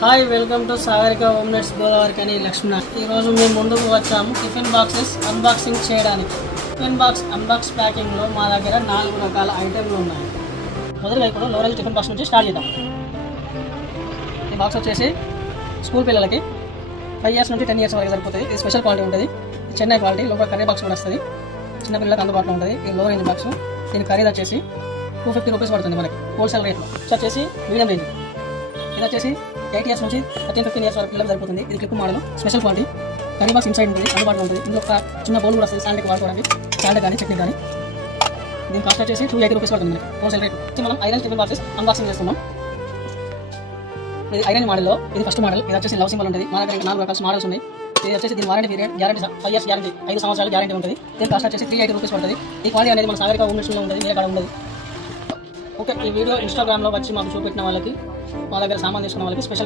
Hi, welcome to Sagarika home nets గోదావరికని లక్ష్మణ. ఈరోజు మేము ముందుకు వచ్చాము టిఫిన్ బాక్సెస్ అన్బాక్సింగ్ చేయడానికి. టిఫిన్ బాక్స్ అన్బాక్స్ ప్యాకింగ్లో మా దగ్గర 4 రకాల ఐటెంలు ఉన్నాయి. మొదటిగా ఇప్పుడు లో రేంజ్ టిఫిన్ బాక్స్ నుంచి స్టార్ట్ చేద్దాం. ఈ బాక్స్ వచ్చేసి స్కూల్ పిల్లలకి 5 years నుంచి 10 years వరకు సరిపోతుంది. ఇది స్పెషల్ క్వాలిటీ ఉంటుంది. చెన్నై క్వాలిటీ, లోపల కర్రీ బాక్స్ కూడా వస్తుంది. చిన్న పిల్లలకు అందుబాటులో ఉంటుంది. ఈ లో రేంజ్ బాక్స్ దీని ఖరీదు వచ్చేసి 250 రూపీస్ పడుతుంది మనకి హోల్సేల్ రేట్లో. ఇది వచ్చేసి మీడియం రేంజ్. ఇది వచ్చేసి 8 years నుంచి 13-15 years వరకు పిల్లలు సరిపోతుంది. ఇది clip model, special quality. Curry box inside ఉంటుంది, అందుబాటులో ఉంటుంది. ఇందులో ఒక చిన్న బౌల్ కూడా వస్తుంది సాలెడ్కి వాడుకోవడానికి, సాలెడ్ కానీ చట్నీ కానీ. దీని కాస్ట్ వచ్చేసి 280 రూపీస్ పడుతుంది మనకి హోల్సేల్ రేట్. మనం ఐరన్ టిఫిన్ బాక్సెస్ అన్బాక్సింగ్ చేస్తున్నాం. ఇది ఐరన్ మోడల్లో ఇది ఫస్ట్ మోడల్. ఇది వచ్చేసి లవ్ సింబల్ ఉంటుంది. మన దగ్గర 4 రకాల మోడల్స్ ఉన్నాయి. ఇది వచ్చేసి దీని warranty period guarantee 5 years guarantee, 5 సంవత్సరాలు గ్యారంటీ ఉంటుంది. దీని కాస్ట్ వచ్చేసి 380 రూపీస్ పడుతుంది. ఈ క్వాలిటీ అనేది మన సాగరిక హోమ్ నెట్స్లో ఉంటుంది, వేరే కాడ ఉండదు. ఓకే, ఈ వీడియో ఇన్స్టాగ్రామ్లో వచ్చి మాకు చూపెట్టిన వాళ్ళకి, మా దగ్గర సామాన్ తీసుకున్న వాళ్ళకి స్పెషల్